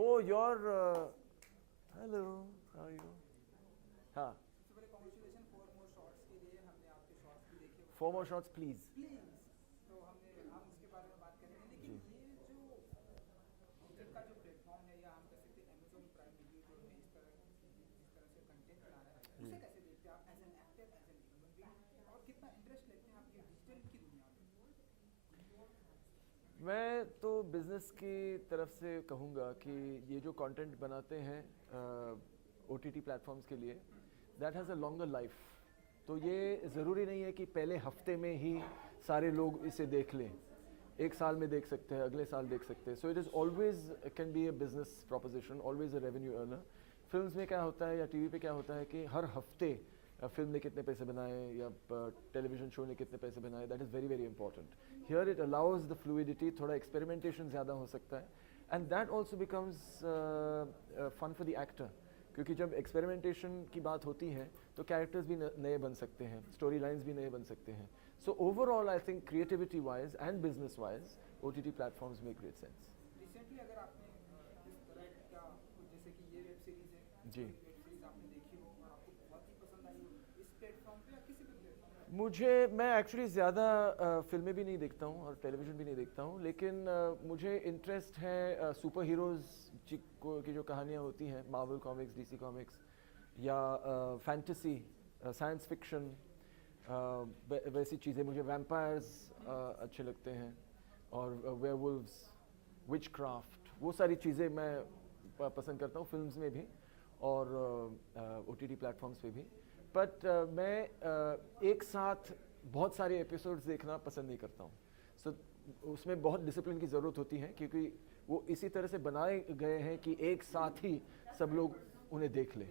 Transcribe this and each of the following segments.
Oh, you're. Hello, how are you? हाँ. सबसे पहले कॉन्ग्रेचुलेशन फॉर मोर शॉर्ट्स के लिए हमने आपके शॉर्ट्स भी देखे 4 more shots, please. प्लीज तो हम उसके बारे में बात करेंगे लेकिन ये जो डिजिटल का जो प्लेटफॉर्म है या हम कह सकते हैं अमेजोन प्राइम वीडियो जो है इस तरह जिस तरह से कंटेंट ला रहा है उसे कैसे देखते हैं आप as an actor as an human being और कितना इंटरेस्ट लेते हैं आप ये डिजिटल की दुनिया में? मैं तो बिज़नेस की तरफ से कहूँगा कि ये जो कंटेंट बनाते हैं OTT प्लेटफॉर्म्स के लिए, that has a longer life. तो ये ज़रूरी नहीं है कि पहले हफ्ते में ही सारे लोग इसे देख लें. एक साल में देख सकते हैं, अगले साल देख सकते हैं. So it is always can be a business proposition, always a revenue earner. Films में क्या होता है या टीवी पे क्या होता है कि हर हफ्ते फिल्म ने कितने पैसे बनाए या टेलीविजन शो ने कितने पैसे बनाए, that is very very important. Here it allows the fluidity, थोड़ा एक्सपेरिमेंटेशन ज़्यादा हो सकता है. And that also becomes fun for the actor, क्योंकि जब एक्सपेरिमेंटेशन की बात होती है तो कैरेक्टर्स भी नए बन सकते हैं, स्टोरी लाइन्स भी नए बन सकते हैं. So overall I think creativity wise and business wise OTT platforms make great sense. Recently अगर आपने इस तरह का जैसे कि ये वेब सीरीज है जी. वेब सीरीज आपने देखी हो और आपको बहुत ही पसंद आई हो इस प्लेटफॉर्म पे या किसी भी प्लेटफॉर्म पे? मैं एक्चुअली ज़्यादा फिल्में भी नहीं देखता हूँ और टेलीविज़न भी नहीं देखता हूँ, लेकिन मुझे इंटरेस्ट है सुपर हीरोज़ की जो कहानियाँ होती हैं, मार्वल कॉमिक्स, DC कॉमिक्स, या फैंटेसी, साइंस फिक्शन, वैसी चीज़ें. मुझे वैम्पायर्स अच्छे लगते हैं और वेयरवुल्व्स, विचक्राफ्ट, वो सारी चीज़ें मैं पसंद करता हूँ फिल्म्स में भी और OTT प्लेटफॉर्म्स पे भी. बट मैं एक साथ बहुत सारे एपिसोड्स देखना पसंद नहीं करता हूँ. सो उसमें बहुत डिसिप्लिन की ज़रूरत होती है, क्योंकि वो इसी तरह से बनाए गए हैं कि एक साथ ही सब लोग उन्हें देख लें.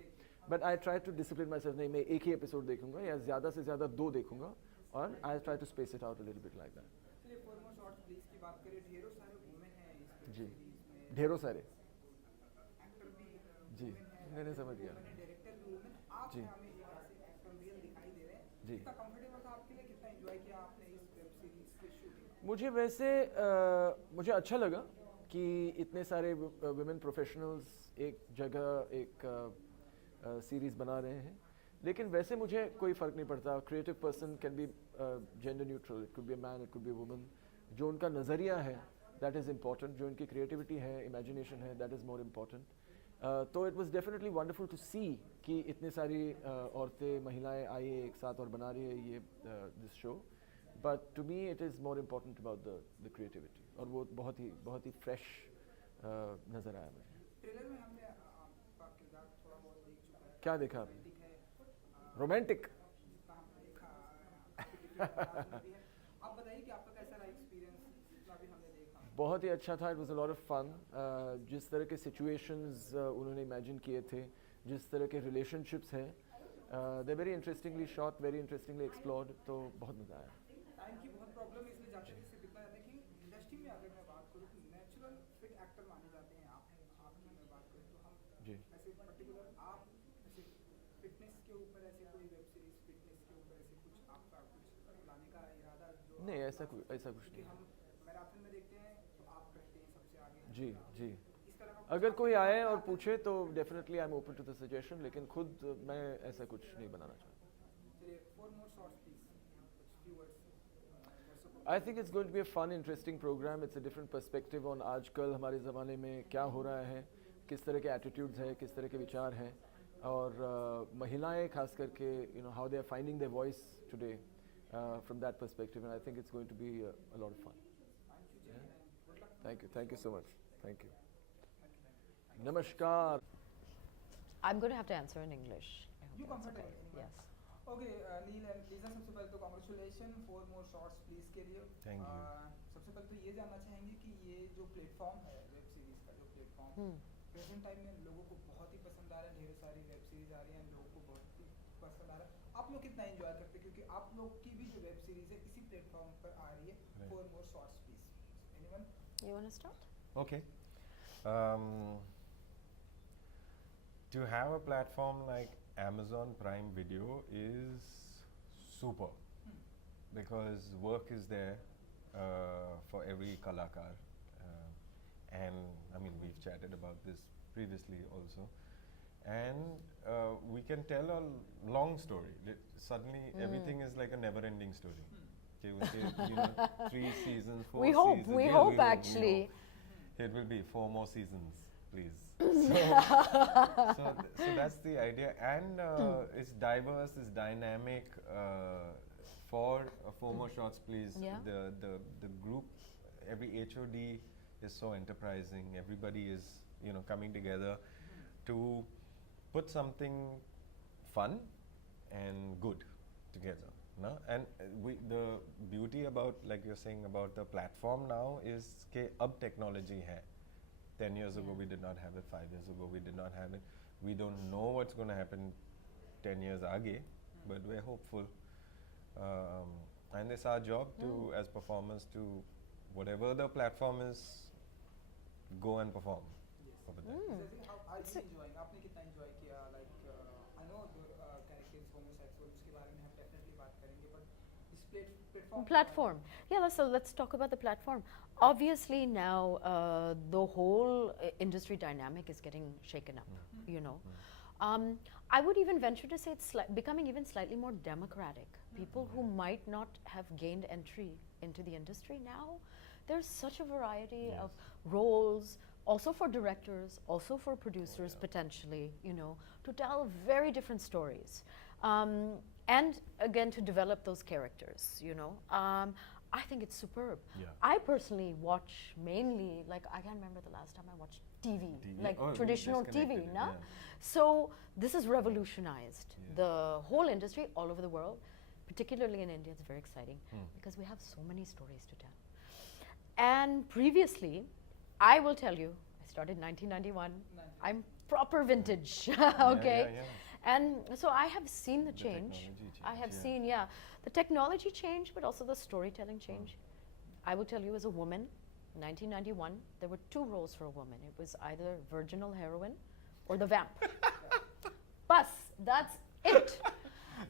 But I try to discipline myself. नहीं, मैं एक ही एपिसोड देखूंगा या ज़्यादा से ज़्यादा 2 देखूंगा, और I try to space it out a little bit like that. चलिए फॉर मोर शॉर्ट्स प्लीज की बात करें, ढेरों सारे वुमेन हैं इस वेब जी, सीरीज में, ढेरों सारे. एक्टर भी जी, वुमेन है, मैंने समझ गया. डायरेक्टर भी वुमेन. आप जी. हैं, हमें एक ऐसे एक्टर रियल दिखाई दे रहे हैं. जी. कितना कंफर्टेबल था आपके लिए, कितना एंजॉय किया आपने इस वेब सीरीज की शूटिंग? मुझे वैसे मुझे अच्छा लगा कि इतने सारे वुमेन प्रोफेशनल्स एक जगह एक सीरीज़ बना रहे हैं. लेकिन वैसे मुझे कोई फ़र्क नहीं पड़ता. Creative person can be gender neutral, it could be a man, it could be a woman. जो उनका नज़रिया है दैट इज़ इम्पॉर्टेंट, जो उनकी क्रिएटिविटी है, इमेजिनेशन है, दैट इज़ मोर इम्पॉर्टेंट. तो it was definitely wonderful to see कि इतने सारी औरतें, महिलाएं आई एक साथ और बना रही है ये this show. But to me it is more important about the creativity, और वो बहुत ही फ्रेश नज़र आया मुझे. ट्रेलर में हमने आपका किरदार थोड़ा बहुत देख चुका है. क्या देखा आपने? रोमांटिक है, रोमांटिक. जितना हमने देखा आपकी different अंदाज में भी है. आप बताइए कि आपका कैसा रहा एक्सपीरियंस जितना भी हमने देखा? बहुत ही अच्छा था. It was a lot of fun. जिस तरह के सिचुएशंस उन्होंने इमेजिन किए थे, जिस तरह के रिलेशनशिप्स हैं, they very interestingly shot, very interestingly explored. तो बहुत मज़ा आया. टाइम की बहुत प्रॉब्लम है, इसलिए जाते इससे कितना जाता है कि इंडस्ट्री में अगर मैं बात करूँ तो नेचुरल फिट एक्टर माने जाते हैं. आपकी मैं बात करूँ तो हम जी. ऐसे पर्टिकुलर आप ऐसे फिटनेस के ऊपर ऐसे कोई वेब सीरीज फिटनेस के ऊपर ऐसे कुछ आपका कुछ लाने का इरादा जो नहीं, ऐसा कुछ क्योंकि नहीं. हम मैराथन में देखते हैं तो आप रहते हैं सबसे आगे. जी. जी. इस तरह का अगर कोई आए और पूछे तो definitely I am open to the suggestion, लेकिन खुद मैं ऐसा कुछ नहीं बनाना चाहता. चलिए फॉर मोर शॉर्ट्स प्लीज कुछ few words. I think it's going to be a fun, interesting program. It's a different perspective on आजकल हमारे ज़माने में क्या हो रहा है, किस तरह के attitudes हैं, किस तरह के विचार हैं, और महिलाएं खास करके how they are finding their voice today from that perspective, and I think it's going to be a lot of fun. Thank you so much. Thank you. Namaskar. I'm going to have to answer in English. I hope You that's comfortable? okay. Yes. Okay Neil and Lisa, सबसे पहले तो congratulation four more shots please के लिए. Thank you. सबसे पहले तो ये जानना चाहेंगे कि ये जो प्लेटफॉर्म है वेब सीरीज का जो प्लेटफॉर्म प्रेजेंट टाइम में लोगों को बहुत ही पसंद आ रहा है. ढेर सारी वेब सीरीज आ रही हैं, लोगों को बहुत ही पसंद आ रहा है. आप लोग कितना एंजॉय करते हैं, क्योंकि आप लोग की भी जो वेब सीरीज है इसी प्लेटफॉर्म पर आ रही है. Right. For more shots please. Anyone? You want to start? Okay. To have a platform like Amazon Prime Video is super, because work is there for every kalakar. and I mean we've chatted about this previously also, and we can tell a long story. Suddenly everything is like a never-ending story. Okay, we'll say, 3 seasons, 4 We hope, seasons. we Yeah, hope we actually. hope. It will be 4 more seasons, please. So that's the idea, and it's diverse, it's dynamic. For 4 more shots, please. Yeah. The group, every HOD is so enterprising. Everybody is coming together to put something fun and good together. No? And the beauty about, like you're saying about the platform now is that ab technology hai. 10 years ago we did not have it, 5 years ago we did not have it. We don't know what's going to happen 10 years aage, but we're hopeful. And it's our job to, as performers, to whatever the platform is, go and perform over there. How are you enjoying? आपने कितना enjoy किया? Like I know the character is homosexual, उसके बारे में हम definitely बात करेंगे, but this Platform. Yeah, so let's talk about the platform. Obviously now the whole industry dynamic is getting shaken up, I would even venture to say it's becoming even slightly more democratic. People who might not have gained entry into the industry now, there's such a variety of roles, also for directors, also for producers potentially, to tell very different stories. And again, to develop those characters, I think it's superb. Yeah. I personally watch mainly, like I can't remember the last time I watched TV, like traditional TV, no? Yeah. So this has revolutionized the whole industry all over the world, particularly in India. It's very exciting because we have so many stories to tell. And previously, I will tell you, I started 1991. I'm proper vintage, okay? And so I have seen the change. I have seen, the technology change, but also the storytelling change. I will tell you, as a woman, 1991, there were 2 roles for a woman. It was either virginal heroine or the vamp. Bas, that's it.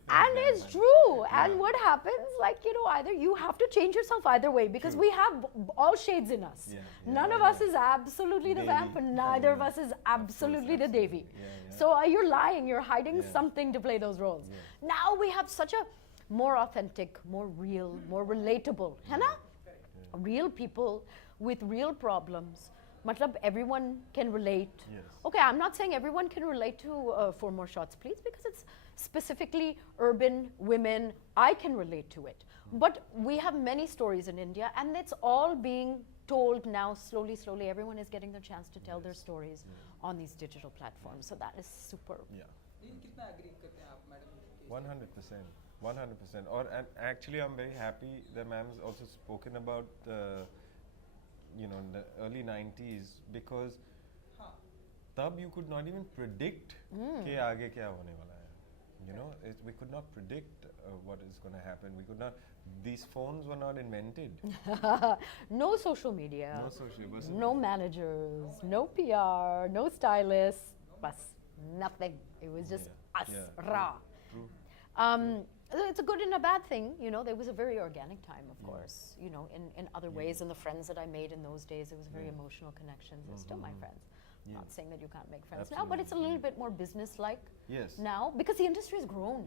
And it's true. And what happens, like, either you have to change yourself either way, because we have all shades in us. None of us is absolutely the vamp, and neither of us is absolutely the Devi. So you're lying, you're hiding something to play those roles. Now we have such a more authentic, more real, more relatable, है ना? Real people with real problems. Matlab, everyone can relate. Okay, I'm not saying everyone can relate to 4 More Shots, please, because it's specifically urban women. I can relate to it. But we have many stories in India, and it's all being told now slowly, slowly. Everyone is getting the chance to tell their stories on these digital platforms. So that is superb. कितना agree करते हैं आप, madam? 100%. 100%. And actually, I'm very happy that ma'am's also spoken about the early 90s, because tab you could not even predict कि आगे क्या होने वाला है. We could not predict what is going to happen. We could not. These phones were not invented. No social media. No social. No managers. No PR. No stylists. Bas, nothing. It was just us. Raw. True. It's a good and a bad thing, there was a very organic time, of course, in other ways, and the friends that I made in those days, it was very emotional connections. They're still my friends. Not saying that you can't make friends now, but it's a little bit more business-like now, because the industry has grown.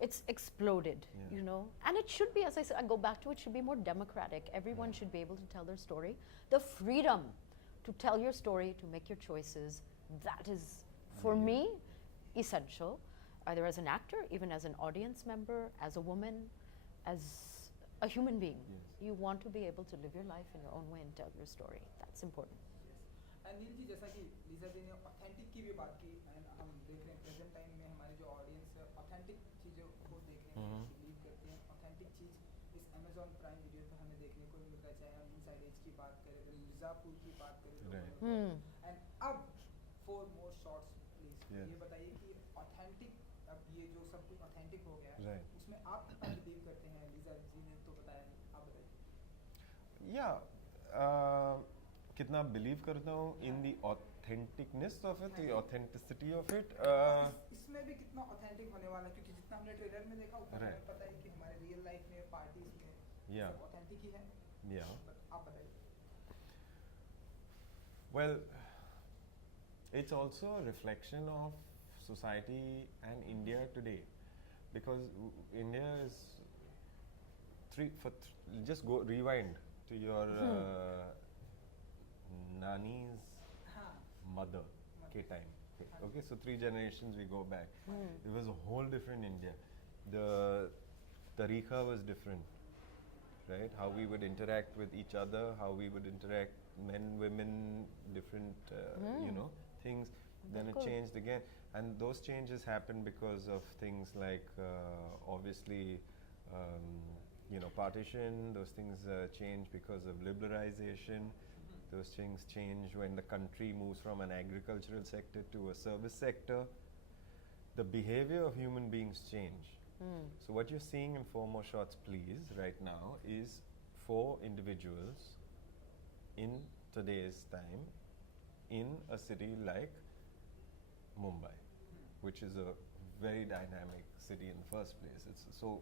It's exploded, and it should be, as I said, I go back to it, should be more democratic. Everyone should be able to tell their story. The freedom to tell your story, to make your choices, that is, for me, essential. Either as an actor, even as an audience member, as a woman, as a human being. You want to be able to live your life in your own way and tell your story. That's important. And नील जी, जैसा कि Lisa जी ने authentic की भी बात की, and हम देख रहे हैं present time में हमारी जो audience है authentic चीज़ों को देखने में believe करती हैं. Authentic चीज़ इस Amazon Prime Video पे हमें देखने को मिल रहा है, चाहे हम Inside Edge की बात करें, तो मिर्ज़ापुर की बात करें, and अब 4 More Shots, please. ये बताइए कि authentic, अब ये जो सब कुछ authentic हो गया, उसमें आप कितना believe करते हैं? लीजा जी ने तो बताया, आप बताइए. कितना believe करता हूँ in the authenticness of it, the authenticity of it. इसमें भी कितना authentic होने वाला है, क्योंकि जितना हमने ट्रेलर में देखा उतना हमें पता है कि हमारे रियल लाइफ में पार्टीज में सब authentic ही है. आप बताइए. Well, it's also a reflection of society and India today, because India is just go rewind to your nani's mother ke time. Okay, so 3 generations we go back. It was a whole different India. The tariqa was different, right? How we would interact with each other, how we would interact, men, women, different, you know, things. Then it changed again, and those changes happened because of things like obviously, you know, partition. Those things change because of liberalization. Those things change when the country moves from an agricultural sector to a service sector. The behavior of human beings change. So what you're seeing in 4 More Shots Please right now is 4 individuals in today's time in a city like Mumbai, which is a very dynamic city in the first place. It's so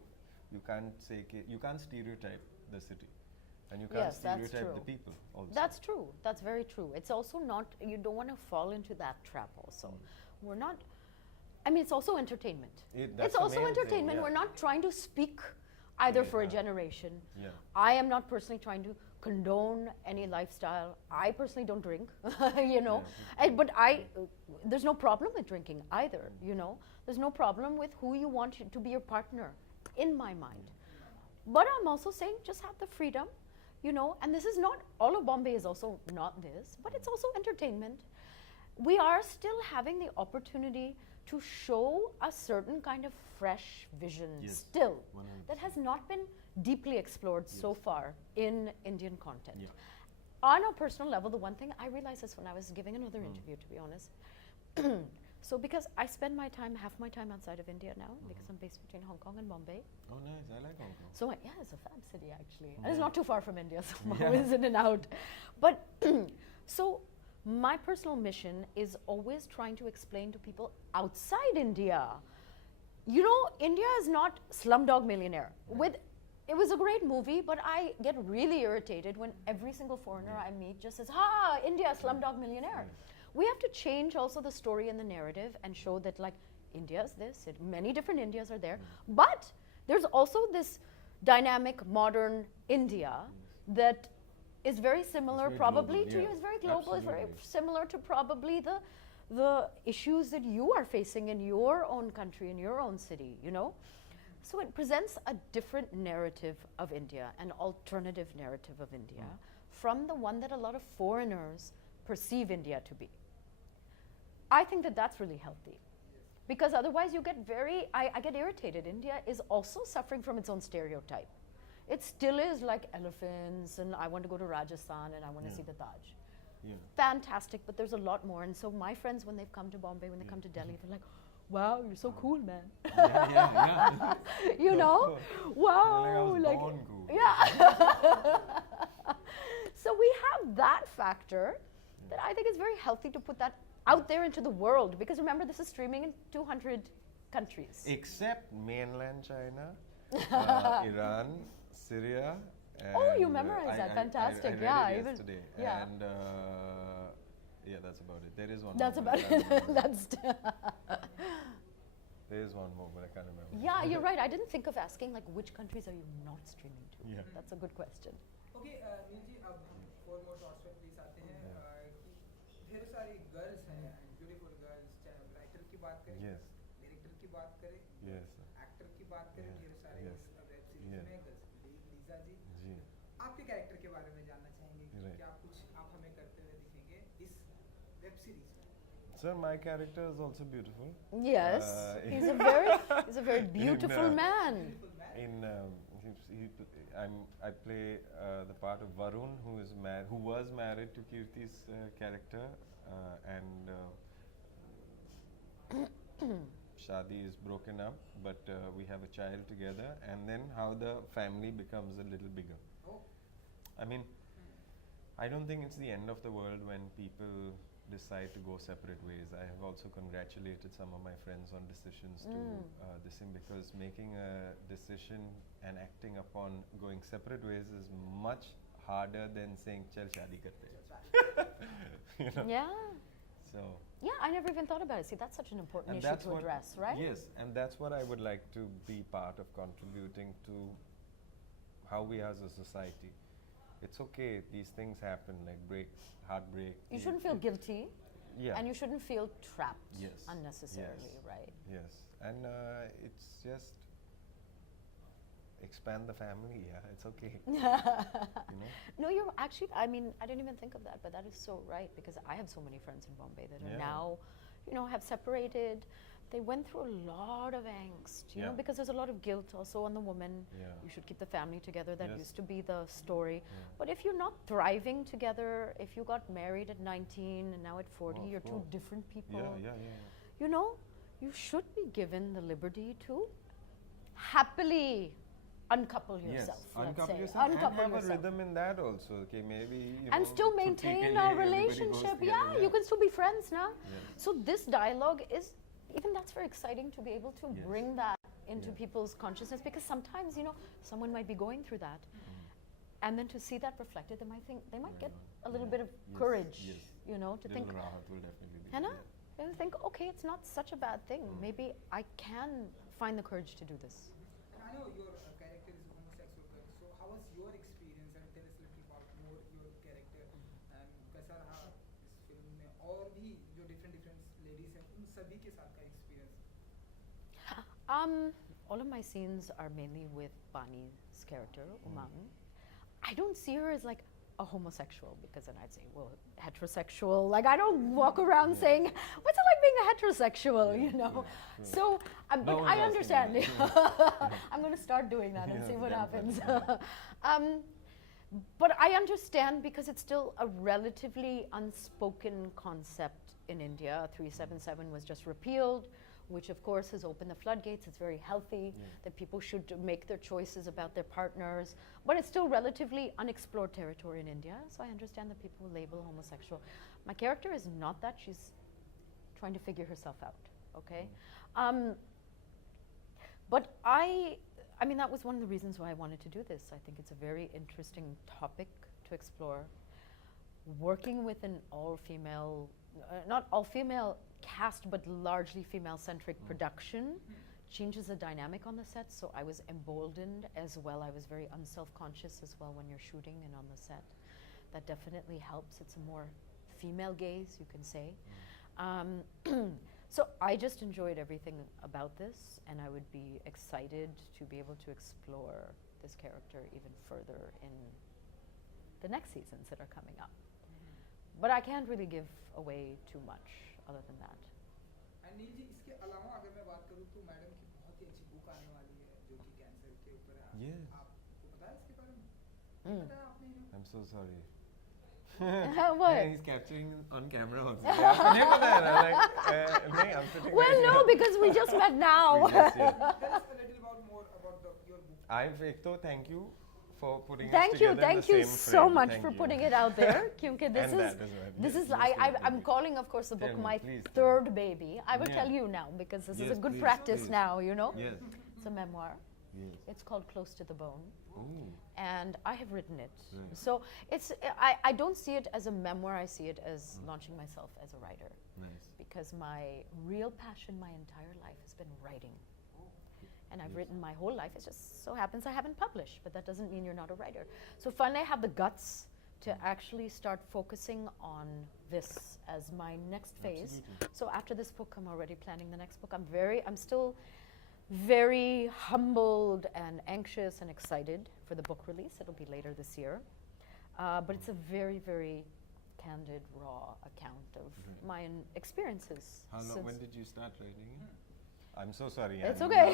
you can't say you can't stereotype the city, and you can't Yes, that's stereotype the true. people also. That's true. That's very true. It's also not, you don't want to fall into that trap also. We're not, I mean, it's also entertainment. That's It's the also main thing, entertainment. yeah. We're not trying to speak either for a Yeah. generation. Yeah. I am not personally trying to condone any lifestyle. I personally don't drink, you know. But there's no problem with drinking either, you know. There's no problem with who you want to be your partner, in my mind. But I'm also saying just have the freedom, you know, and this is not, all of Bombay is also not this, but it's also entertainment. We are still having the opportunity to show a certain kind of fresh vision still 100%. that has not been deeply explored so far in Indian content. Yeah. On a personal level, the one thing I realized this when I was giving another interview, to be honest. So because I spend my time, half my time outside of India now, because I'm based between Hong Kong and Bombay. Oh, nice. I like Hong Kong. So yeah, it's a fab city actually. And it's not too far from India, so I'm always in and out. But so my personal mission is always trying to explain to people outside India, you know, India is not Slumdog Millionaire. It was a great movie, but I get really irritated when every single foreigner I meet just says, India, Slumdog Millionaire. We have to change also the story and the narrative and show that like India's this, many different Indias are there, but there's also this dynamic modern India that is very similar very probably global, to you, yeah. it's very global, it's very Absolutely. similar to probably the issues that you are facing in your own country, in your own city, you know? So it presents a different narrative of India, an alternative narrative of India, from the one that a lot of foreigners perceive India to be. I think that that's really healthy. Because otherwise you get I get irritated. India is also suffering from its own stereotype. It still is like elephants, and I want to go to Rajasthan and I want to see the Taj. Yeah. Fantastic, but there's a lot more. And so my friends, when they've come to Bombay, when they come to Delhi, they're like, wow, you're so cool, man. Yeah. You know? Wow. I was born cool. Yeah. So we have that factor that I think is very healthy to put that out there into the world, because remember, this is streaming in 200 countries. Except mainland China, Iran, Syria. Oh, you and, memorized that. I Fantastic. read Yeah, it even- yesterday. yeah. And yeah, that's about it. There is one That's more. about but I can't remember. that's There is one more, but I can't remember. Yeah, you're right. I didn't think of asking like which countries are you not streaming to. Yeah. That's a good question. Okay Neel ji अब हम 4 मोर shots पे please आते हैं कि ढेर सारी girls हैं, beautiful girls, चाहे हम राइटर की बात करें, Yes. डायरेक्टर की बात करें, Yes. एक्टर की बात करें, Yeah. ढेर सारे Yes. इस वेब सीरीज Yeah. में गर्ल्स लीजा जी, जी. आपके कैरेक्टर के बारे में जानना चाहेंगे कि Right. क्या कुछ आप हमें करते हुए दिखेंगे इस वेब सीरीज में? Sir, my character is also beautiful. Yes, he's a very beautiful man. In I play the part of Varun, who was married to Kirti's character, and Shadi is broken up, but we have a child together, and then how the family becomes a little bigger. Oh. I mean, I don't think it's the end of the world when people decide to go separate ways. I have also congratulated some of my friends on decisions to this thing, because making a decision and acting upon going separate ways is much harder than saying chal shadi karte hain." you know. Yeah. So. Yeah, I never even thought about it. See, that's such an important And issue that's to what, address, right? Yes, and that's what I would like to be part of contributing to how we as a society. It's okay, these things happen, like heartbreak. You shouldn't feel guilty. Yeah. And you shouldn't feel trapped Yes. unnecessarily, Yes. right? Yes, and it's just expand the family. Yeah, it's okay. You know? No, you're actually, I mean, I didn't even think of that, but that is so right, because I have so many friends in Bombay that are Yeah. now, you know, have separated. They went through a lot of angst, you know, Yeah. because there's a lot of guilt also on the woman. Yeah. You should keep the family together. That Yes. used to be the story. Yeah. But if you're not thriving together, if you got married at 19 and now at 40, Oh, of you're two course. different people. Yeah. You know, you should be given the liberty to happily uncouple yourself. Yes, let's uncouple say. yourself and Uncouple have yourself. a rhythm in that also. Okay, maybe you And know, still छुट्टी के maintain लिए a everybody goes relationship. together, Yeah, you can still be friends now. Yes. So this dialogue is, even that's very exciting to be able to Yes. bring that into Yeah. people's consciousness, because sometimes, you know, someone might be going through that. And then to see that reflected, they might get a little bit of Yes, courage, yes. you know, to think, Little rahat will definitely be. Hannah, and think, okay, it's not such a bad thing. Maybe I can find the courage to do this. And I know your character is homosexual, correct? So how was your experience, and tell us a little about more your character and कैसा रहा इस film में, और भी जो different ladies हैं उन सभी के साथ का experience? All of my scenes are mainly with Bani's character, Umang. I don't see her as like a homosexual, because then I'd say, well, heterosexual. Like, I don't walk around saying, what's it like being a heterosexual, you know? So, but No one's I asking understand. me. I'm going to start doing that and Yeah, see what happens. definitely. But I understand, because it's still a relatively unspoken concept in India. 377 was just repealed, which of course has opened the floodgates. It's very healthy that people should make their choices about their partners, but it's still relatively unexplored territory in India. So I understand that people label homosexual. My character is not that. She's trying to figure herself out, okay? But I mean, that was one of the reasons why I wanted to do this. I think it's a very interesting topic to explore. Working with an all-female, not all-female cast, but largely female-centric production changes the dynamic on the set. So I was emboldened as well. I was very unself-conscious as well when you're shooting and on the set. That definitely helps. It's a more female gaze, you can say. So I just enjoyed everything about this, and I would be excited to be able to explore this character even further in the next seasons that are coming up. But I can't really give away too much other than that. And नील जी, इसके अलावा अगर मैं बात करूँ तो madam की बहुत ही अच्छी बुक आने वाली है जो कि कैंसर के ऊपर है। Yes. आपको पता है इसके बारे में? नहीं पता है आपने इन्हें? I'm so sorry. What? Yeah, he's capturing on camera also. नहीं पता है ना, like, नहीं, I'm sitting Well, right no, here. because we just met now. Yes, yeah. Tell us a little about more about your book. एक तो thank you for putting us Thank you together in the same so frame. much Thank for you. putting it out there. Kyunki this And is that as well. this Yes, is most I'm definitely. calling, of course, the book Tell me, my please tell me. third baby. I will Yeah. tell you now, because this is Yes, a good please, practice please. now. You know, Yes. it's a memoir. Yes. It's called Close to the Bone. Ooh. And I have written it. Right. So it's I don't see it as a memoir. I see it as launching myself as a writer, Nice. because my real passion my entire life has been writing. And I've written my whole life. It just so happens I haven't published, but that doesn't mean you're not a writer. So finally I have the guts to actually start focusing on this as my next phase. Absolutely. So after this book, I'm already planning the next book. I'm still very humbled and anxious and excited for the book release. It'll be later this year. But it's a very, very candid, raw account of my experiences. How long, since- when did you start writing it? I'm so sorry. It's I'm okay.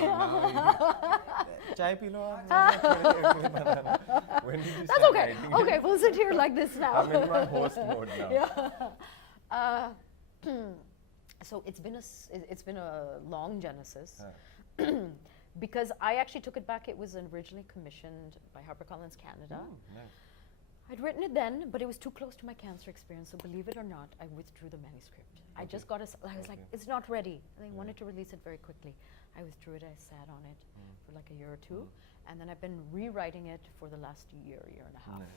Chai pee lo aap. When did you That's start okay. writing? Okay, we'll sit here like this now. I'm in my host mode now. Yeah. So it's been a long genesis. Because I actually took it back. It was originally commissioned by HarperCollins Canada. Nice. I'd written it then, but it was too close to my cancer experience. So believe it or not, I withdrew the manuscript. I just got I was like, it's not ready. And they wanted to release it very quickly. I withdrew it. I sat on it for like a year or two, and then I've been rewriting it for the last year and a half. Nice.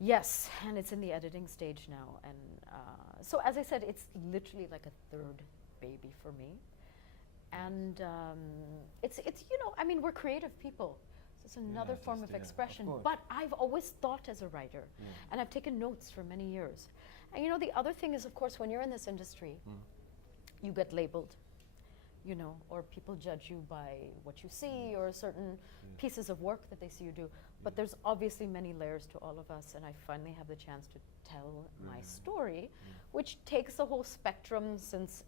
Yes, and it's in the editing stage now. And so, as I said, it's literally like a third baby for me. And it's you know, I mean, we're creative people. So it's another form of artist, yeah, of expression. course. But I've always thought as a writer, and I've taken notes for many years. And you know, the other thing is, of course, when you're in this industry, you get labeled, you know, or people judge you by what you see or certain pieces of work that they see you do. But there's obviously many layers to all of us, and I finally have the chance to tell my story, which takes the whole spectrum since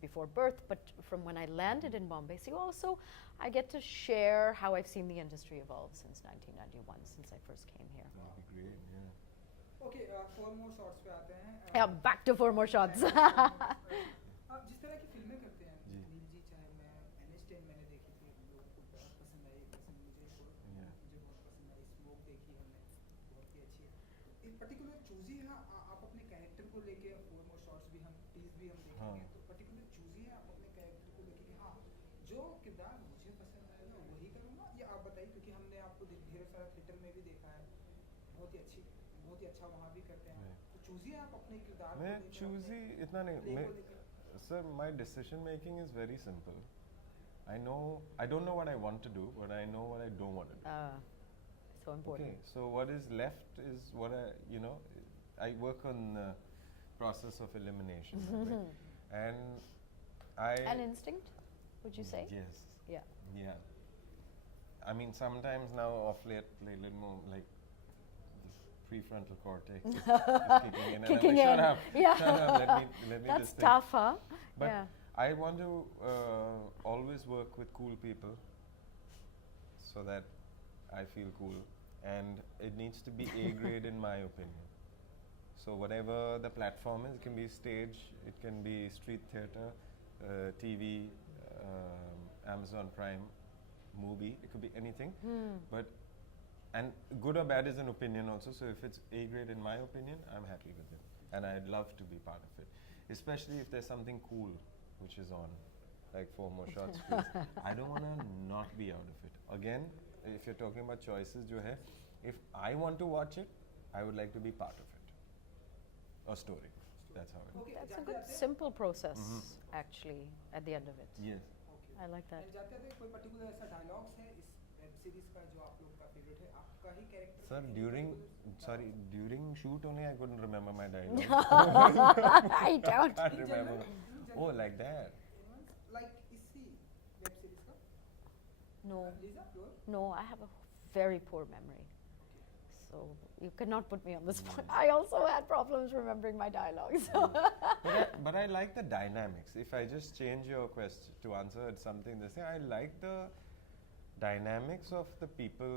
before birth, but from when I landed in Bombay. So also, I get to share how I've seen the industry evolve since 1991, since I first came here. That would be great, yeah. Okay, 4 more shots पे आते हैं. Yeah, back to 4 more shots. जिस तरह की फिल्में करते हैं नील जी, चाहे मैं NH10 मैंने देखी थी, लोगों को बहुत पसंद आई, मुझे बहुत पसंद आई. स्मोक देखी हमने, बहुत ही अच्छी है. एक पर्टिकुलर चूजी है आप अपने कैरेक्टर को लेके. 4 मोर शॉट्स भी हम टीज भी हम देखेंगे, तो पर्टिकुलर चूजी है आप अपने कैरेक्टर को लेके कि हाँ जो किरदार मुझे पसंद आएगा वही करूँगा. ये आप बताइए, क्योंकि हमने आपको ढेर सारा थिएटर में भी देखा है, बहुत ही अच्छा वहाँ भी करते हैं. तो चूजी आप अपने किरदार को मैं लेके, चूजी इतना नहीं, मैं sir, my decision making is very simple. I don't know what I want to do, but I know what I don't want to do. So important. Okay, so what is left is what I work on the process of elimination. Right? And An instinct, would you say? Yes. Yeah. Yeah. I mean, sometimes now off late, a little more like the prefrontal cortex is kicking in. Kicking and I'm in. like, Yeah. Shut up, let me That's just think. tough, huh? But yeah. I want to always work with cool people so that I feel cool, and it needs to be A grade in my opinion. So whatever the platform is, it can be stage, it can be street theatre, TV, Amazon Prime, movie, it could be anything. But and good or bad is an opinion also, so if it's A grade in my opinion, I'm happy with it, and I'd love to be part of it, especially if there's something cool which is on, like 4 more shots please. I don't want to not be out of it. Again, if you're talking about choices jo hai, if I want to watch it, I would like to be part of it, or story. That's how it is. That's a good, simple process, actually, at the end of it. Yes. I like that. जाते थे कोई particular ऐसा dialogues है इस web series का जो आप लोग का फेवरेट है, आपका ही character? Sir, during shoot only I couldn't remember my dialogue. I don't. Can't remember. Oh, like that. Like इसी वेब सीरीज का? No. Lisa, your? No, I have a very poor memory. So you cannot put me on the spot. I also had problems remembering my dialogues. But I like the dynamics. If I just change your question to answer something the same, I like the dynamics of the people,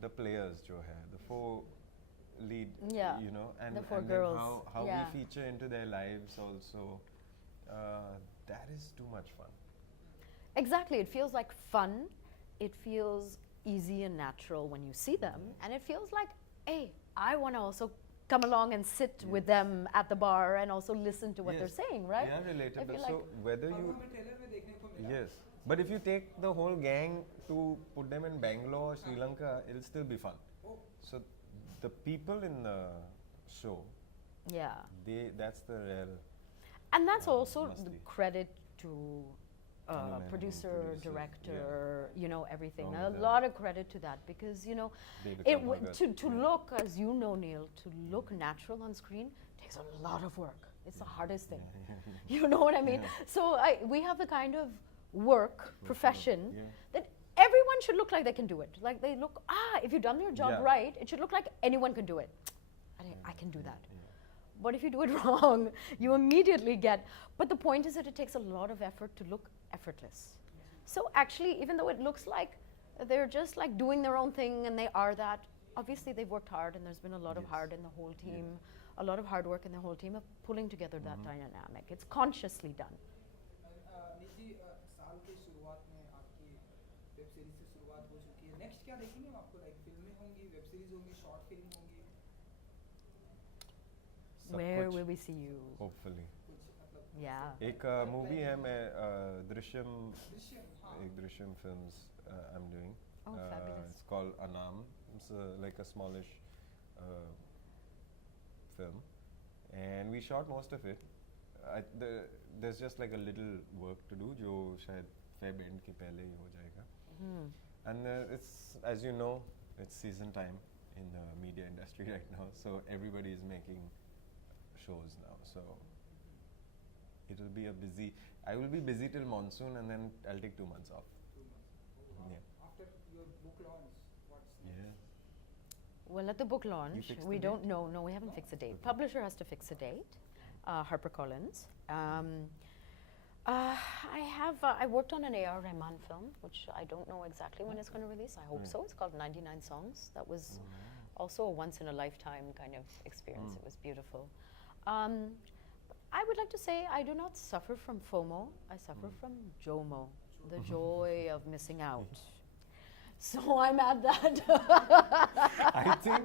the players jo hai, the 4 lead, Yeah, you know, and, the 4 and girls. then how Yeah. we feature into their lives also. That is too much fun. Exactly, it feels like fun. It feels easy and natural when you see them, and it feels like, hey, I want to also come along and sit with them at the bar and also listen to what Yes. they're saying, right? They are relatable. feel So like- whether और वो you हमें trailer में देखने को मिला. yes, but if you take the whole gang to put them in Bangalore or Sri Lanka, it'll still be fun. Oh. So the people in the show, Yeah. that's the real. And that's also must the be. credit to Anuman, producer, producer, director, you know, everything. All A of that. lot of credit to that, because, you know, David it Tennant. to look, as you know, Neil, to look natural on screen takes a lot of work. It's the hardest thing. You know what I mean? Yeah. So we have the kind of work, profession, Yeah. that everyone should look like they can do it. Like they look, if you've done your job Yeah. right, it should look like anyone can do it. I can do that. But if you do it wrong, you immediately get. But the point is that it takes a lot of effort to look effortless. So actually, even though it looks like they're just like doing their own thing and they are that, obviously they've worked hard and there's been a lot of Yes. hard in the whole team, a lot of hard work in the whole team of pulling together that dynamic. It's consciously done. निजी साल की शुरुआत में आपकी web series से शुरुआत हो चुकी है. नेक्स्ट क्या देखेंगे हम आपको? लाइक फिल्में होंगी, वेब सीरीज होंगी, शॉर्ट फिल्म होंगी, सब Where कुछ, will we see you? hopefully. कुछ मतलब Yeah. एक मूवी है मैं दृश्यम दृश्यम. हाँ. एक Drishyam films I'm doing. Oh, fabulous. It's called Anam. It's like a smallish film, and we shot most of it. There's just like a little work to do, जो शायद Feb end के पहले ही हो जाएगा. And it's, as you know, it's season time in the media industry right now, so everybody is making shows now. So it will be a busy. I will be busy till monsoon, and then I'll take 2 months off. 2 months. Oh, wow. Yeah. After your book launch, what's next? Yeah. Well, at the book launch, fixed we the don't date? know. No, we haven't fixed a date. Publisher has to fix a date. HarperCollins. I worked on an A.R. Rahman film, which I don't know exactly when it's going to release. I hope so. It's called 99 Songs. That was also a once-in-a-lifetime kind of experience. It was beautiful. I would like to say I do not suffer from FOMO. I suffer from JOMO, the joy of missing out. So I'm at that. I think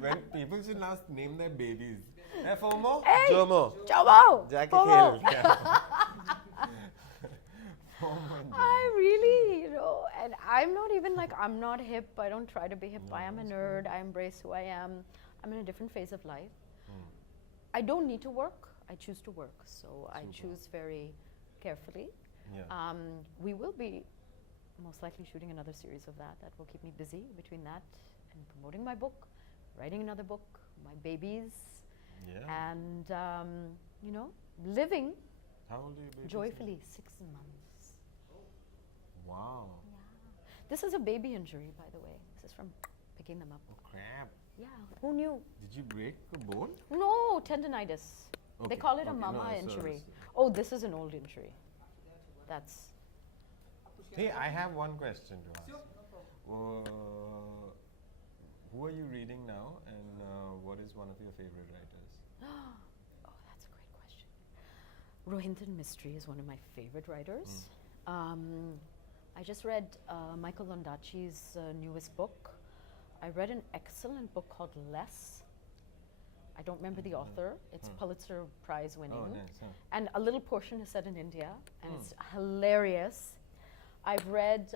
when people should now name their babies. Hey, FOMO? Hey! JOMO. JOMO! Jacket FOMO! I really, and I'm not even like, I'm not hip. I don't try to be hip. I am a nerd. I embrace who I am. I'm in a different phase of life. I don't need to work. I choose to work. So I choose very carefully. Yeah. We will be most likely shooting another series of that. That will keep me busy between that and promoting my book, writing another book, my babies, and living How old are your babies? joyfully. 6 months. Wow. Yeah. This is a baby injury, by the way. This is from picking them up. Oh crap. Yeah, who knew? Did you break a bone? No, tendonitis. They Okay, call it a okay, mama no, I saw injury. this. Oh, this is an old injury. That's. Hey, I have one question to ask. Sure, no problem. Who are you reading now, and what is one of your favorite writers? Oh, that's a great question. Rohinton Mistry is one of my favorite writers. I just read Michael Ondaatje's newest book. I read an excellent book called Less. I don't remember the author. It's Pulitzer Prize winning. Oh, nice. And a little portion is set in India, and it's hilarious. I've read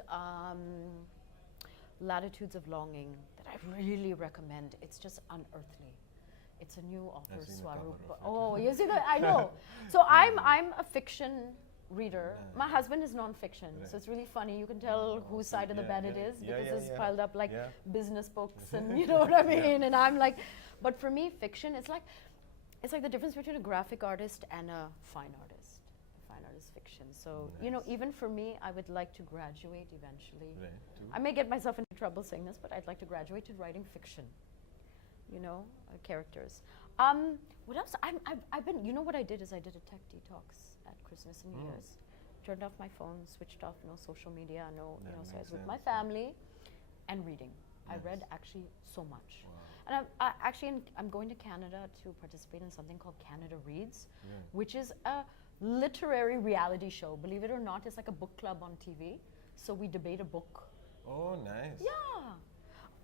Latitudes of Longing that I really recommend. It's just unearthly. It's a new author, I've seen the cover Swaroop. of it. Oh, you see that? I know. So I'm a fiction reader. My husband is non-fiction, so it's really funny. You can tell whose side of the bed it is because it's piled up like business books and you know what I mean. And I'm like, but for me, fiction it's like the difference between a graphic artist and a fine artist. A fine artist fiction. So even for me, I would like to graduate eventually. Right. I may get myself into trouble saying this, but I'd like to graduate to writing fiction. Characters. What else? I've been. You know what I did is I did a tech detox at Christmas and New Year's. Turned off my phone, switched off no social media, so I was with my family and reading. I read actually so much. And I'm going to Canada to participate in something called Canada Reads, which is a literary reality show. Believe it or not, it's like a book club on TV. So we debate a book. Oh, nice. Yeah.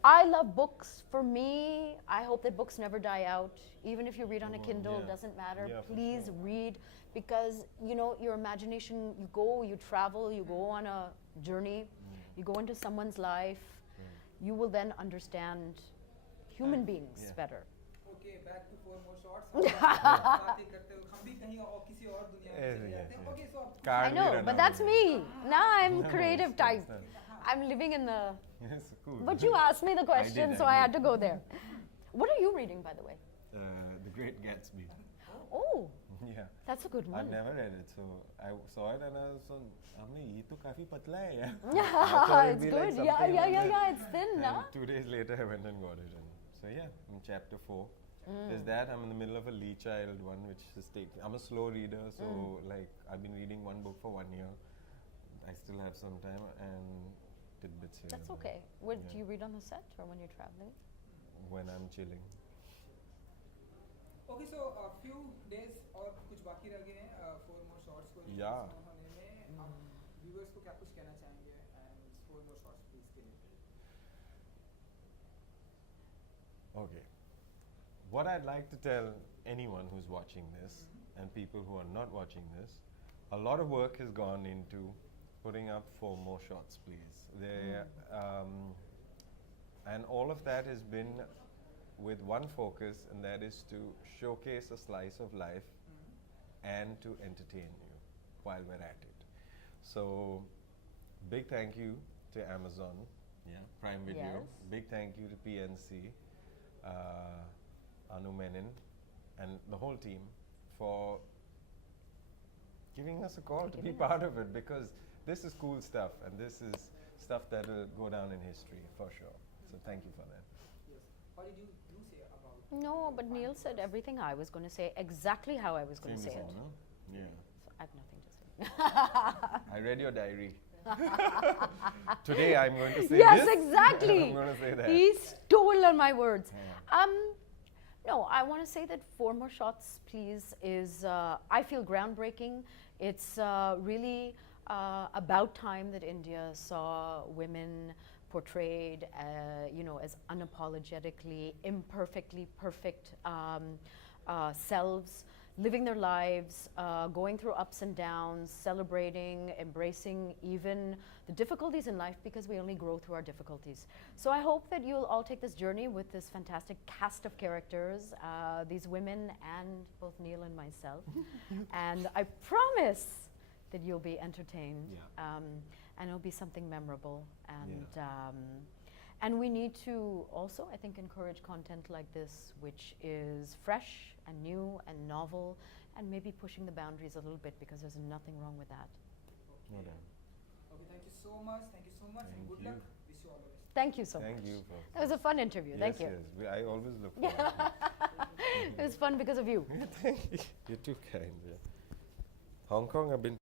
I love books. For me, I hope that books never die out. Even if you read on a Kindle, doesn't matter. Yeah, for Please sure. read because, your imagination, you travel, you go on a journey, you go into someone's life, you will then understand human beings better. Okay, back to 4 more shots. बातें करते हुए हम भी कहीं और किसी और दुनिया में चले जाते हैं. Okay, so I know, but that's me. Now I'm creative type. I'm living in the... Yes, cool. But you asked me the question, so I had to go there. What are you reading, by the way? The Great Gatsby. Oh, Yeah. that's a good I've one. never read it, so I saw it and I was on. ये तो काफी पतला है यार. Yeah, it's good. Yeah, it's thin, And nah? 2 days later, I went and got it. And so yeah, I'm chapter 4. There's that. I'm in the middle of a Lee Child one, which is taking. I'm a slow reader, so like I've been reading one book for 1 year. I still have some time and tidbits here. That's and okay. there. Do you read on the set or when you're traveling? When I'm chilling. Okay, so a few days और कुछ बाकी रह गए हैं 4 more shots को release Yeah. होने में आप viewers को क्या कुछ कहना चाहेंगे and 4 more shots please के लिए. Okay. What I'd like to tell anyone who's watching this and people who are not watching this, a lot of work has gone into putting up 4 more shots, please. And all of that has been with one focus, and that is to showcase a slice of life and to entertain you while we're at it. So, big thank you to Amazon, Prime Video. Yes. Big thank you to PNC, Anu Menon, and the whole team for giving us a call to be part of it, because this is cool stuff, and this is stuff that will go down in history for sure. So thank you for that. Yes. What did you say about? No, but Neil said everything I was going to say, exactly how I was going to say it. Yeah. So I have nothing to say. I read your diary. Today I'm going to say Yes, this. exactly. I'm going to say that. He stole on my words. No, I want to say that 4 More Shots, please, is, I feel, groundbreaking. It's really about time that India saw women portrayed, as unapologetically, imperfectly perfect selves, living their lives, going through ups and downs, celebrating, embracing even the difficulties in life, because we only grow through our difficulties. So I hope that you'll all take this journey with this fantastic cast of characters, these women and both Neil and myself. And I promise that you'll be entertained, and it'll be something memorable. And we need to also, I think, encourage content like this, which is fresh and new and novel, and maybe pushing the boundaries a little bit, because there's nothing wrong with that. No doubt. Okay, thank you so much. Thank you so much, and good luck. Wish you all the best. Thank you so much. Thank you. That was a fun interview. Thank you. Yes, I always look forward to it. It was fun because of you. Thank you. You're too kind. Hong Kong, I've been